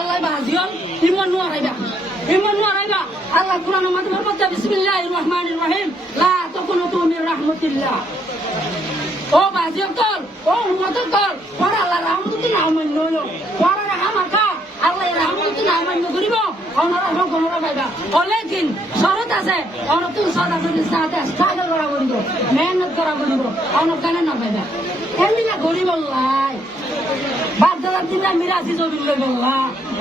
আল্লাহ বাজিয়ন ইমন নুয়ারাইবা ইমন নুয়ারাইবা আল্লাহ কুরআন মাধ্যমে মধ্যে বিসমিল্লাহির রহমানির রহিম লা তাকুনুতু মির রাহমাতিল্লাহ ও বাজিয়ন কল ও উম্মতের কল পর আল্লাহ রহমতুল্লাহ না মান্য হলো পর রাহমা খা আল্লাহ রহমতুল্লাহ না মান্য করিব অনরা হক অনরা পাইবা অলেকিন শরত আছে অন তুই সদা সদি সাথে স্ট্রাগল করা করিব মেহনত করা করিব অন কানে না পাইবা এমনি না গরিব লাই মিরাসি জমিন লই বললা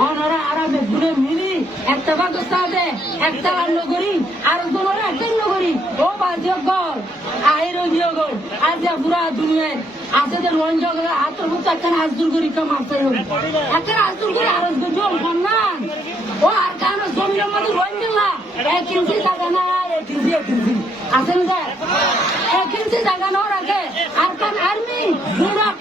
অনরা আরামে ঘুরে মিলি, একটা বাগস্তাতে একটা করি আর তোমার একটা করি ও বাজিও গল গল আজ পুরা দুনিয়ায় আছে যে রঞ্জ গেলে হাতের মধ্যে একটা আজদুর করি কাম আছে একটা আজদুর করে আরজ গজল সন্ধান ও আর কারণ জমির মধ্যে রঞ্জ না। এক ইঞ্চি জায়গা না, এক ইঞ্চি এক ইঞ্চি। আছেন যে এক ইঞ্চি জায়গা না রাখে আর কান আর্মি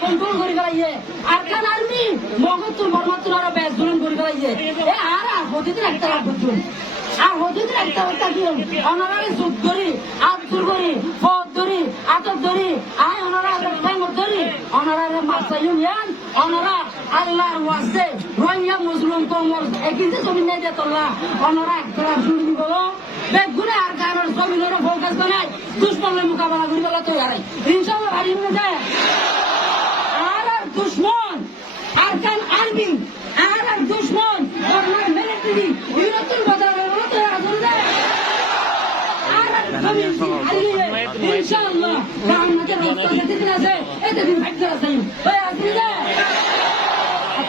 কন্ট্রোল করে ফেলাইয়ে আর কান আর্মি মগতুর বর্মাতুর আরও ব্যাস জুলুম করে ফেলাইয়ে এ আর আর একটা লাভ করছুন আর হদিতে একটা কি অনারারে চুপ করি আত দূর করি পথ ধরি আতর ধরি, আয় অনারা ঠ্যাঙ্গর ধরি। অনারারে মাসাই ইয়ান। অনারা আল্লাহর ওয়াস্তে রোহিঙ্গা, মুসলিম কমর জমি নেই দে তোলা অনারা একটা শুনি বলো? বেগুনে আর কারণ জমিনের ফোকাস বানায় দুশ্মনের মোকাবেলা করি বলে তো ইনশাল্লাহ ভারী মধ্যে আর আর দুশ্মন আর কান আর্মি আর আর দুশ্মন আপনার মিলিটারি ইউরোপের বদলে বলে তো আসল দেয় আর আর জমিন হারিয়ে ইনশাআল্লাহ আমাদের রাস্তা যেতে আছে এতে দিন ভাগ্য আছে, ওই আসল দেয়।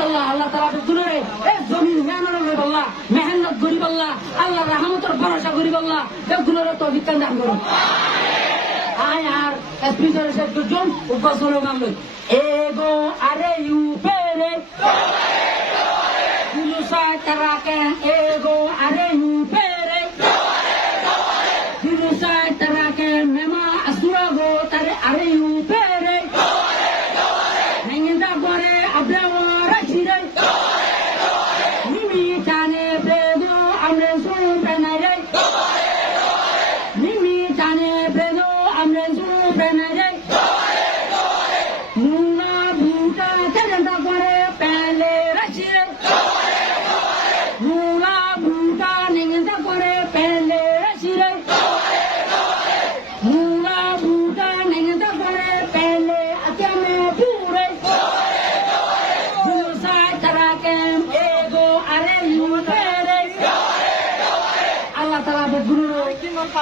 আল্লাহ আল্লাহ তালা দূরে এ জমিন মেহনত করে বললা মেহনত করি বললা আল্লাহ রহমতের ভরসা করি বললা বেগুনের তো বিজ্ঞান দান করো আয় আর স্পিকার সাহেব দুজন উপাসন গামলে এগো shirai mimi tane bedo amre su benare mimi tane bedo amre su benare muna buta tanda gore pele rashirai on top.